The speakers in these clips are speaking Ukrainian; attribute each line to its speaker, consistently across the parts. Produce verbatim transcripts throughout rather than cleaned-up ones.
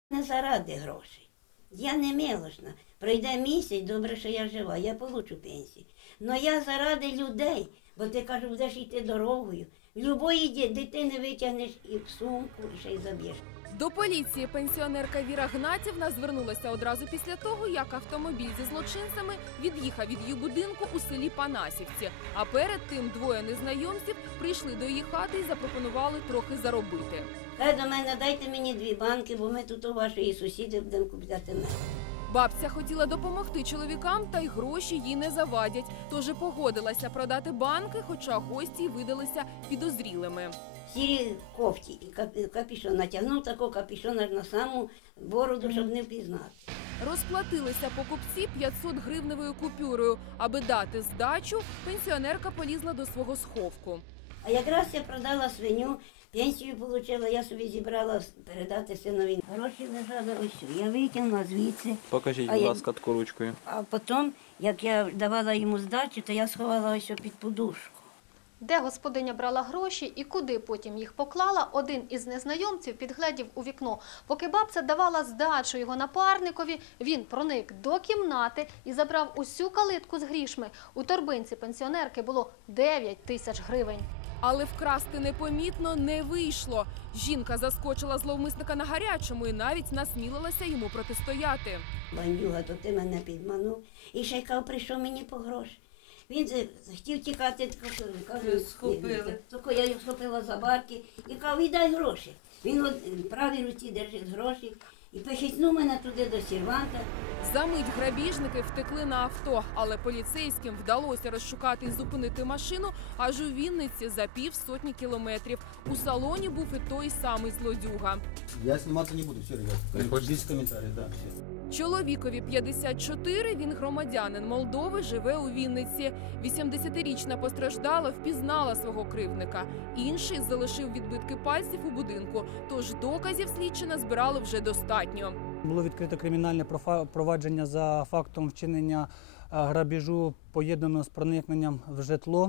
Speaker 1: Не заради грошей. Я не милошна. Пройде місяць, добре, що я жива, я получу пенсію. Но я заради людей, бо ти, кажу, будеш йти дорогою. Любої дитини витягнеш і в сумку, і ще й заб'єш.
Speaker 2: До поліції пенсіонерка Віра Гнатівна звернулася одразу після того, як автомобіль зі злочинцями від'їхав від її будинку у селі Панасівці. А перед тим двоє незнайомців прийшли до її хати і запропонували трохи заробити.
Speaker 1: Хай до мене, дайте мені дві банки, бо ми тут у вашої сусіди будемо купляти мед.
Speaker 2: Бабця хотіла допомогти чоловікам, та й гроші їй не завадять. Тож і погодилася продати банки, хоча гості й видалися підозрілими.
Speaker 1: Сірі кофті і капішон натягнув, такого капішона на саму бороду, щоб не впізнати.
Speaker 2: Розплатилися покупці п'ятсот гривневою купюрою. Аби дати здачу, пенсіонерка полізла до свого сховку.
Speaker 1: А якраз я продала свиню, пенсію отримала, я собі зібрала передати синові. Гроші лежали ось, я витягнула звідси.
Speaker 3: Покажіть,
Speaker 1: А
Speaker 3: будь
Speaker 1: я-
Speaker 3: ласка, таку ручкою.
Speaker 1: А потім, як я давала йому здачу, то я сховала ось під подушку.
Speaker 4: Де господиня брала гроші і куди потім їх поклала, один із незнайомців підгледів у вікно. Поки бабця давала здачу його напарникові, він проник до кімнати і забрав усю калитку з грішми. У торбинці пенсіонерки було дев'ять тисяч гривень.
Speaker 2: Але вкрасти непомітно не вийшло. Жінка заскочила зловмисника на гарячому і навіть насмілилася йому протистояти.
Speaker 1: Бандюга, то ти мене підманув. І ще й кав, прийшов мені по гроші. Він е, хотів тікати, кажу, схопили. Тільки я його схопила за барки і кажу, віддай гроші. Він от, в правій руці держить гроші і похитнув мене туди до серванта.
Speaker 2: Замить грабіжники втекли на авто, але поліцейським вдалося розшукати і зупинити машину аж у Вінниці за півсотні кілометрів. У салоні був і той самий злодюга.
Speaker 5: Я сниматься не буду, все, ребят. Без комментариев, да, все.
Speaker 2: Чоловікові п'ятдесят чотири, він громадянин Молдови, живе у Вінниці. вісімдесятирічна постраждала впізнала свого кривдника. Інший залишив відбитки пальців у будинку, тож доказів слідчі назбирали вже достатньо.
Speaker 6: Було відкрито кримінальне провадження за фактом вчинення грабіжу, поєднаного з проникненням в житло.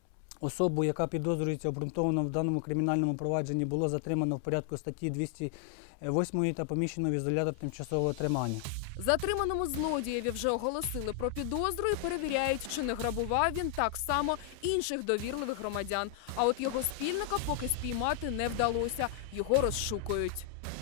Speaker 6: Особу, яка підозрюється обґрунтовано в даному кримінальному провадженні, було затримано в порядку статті двісті восьмої та поміщено в ізолятор тимчасового тримання.
Speaker 2: Затриманому злодієві вже оголосили про підозру і перевіряють, чи не грабував він так само інших довірливих громадян. А от його спільника поки спіймати не вдалося. Його розшукують.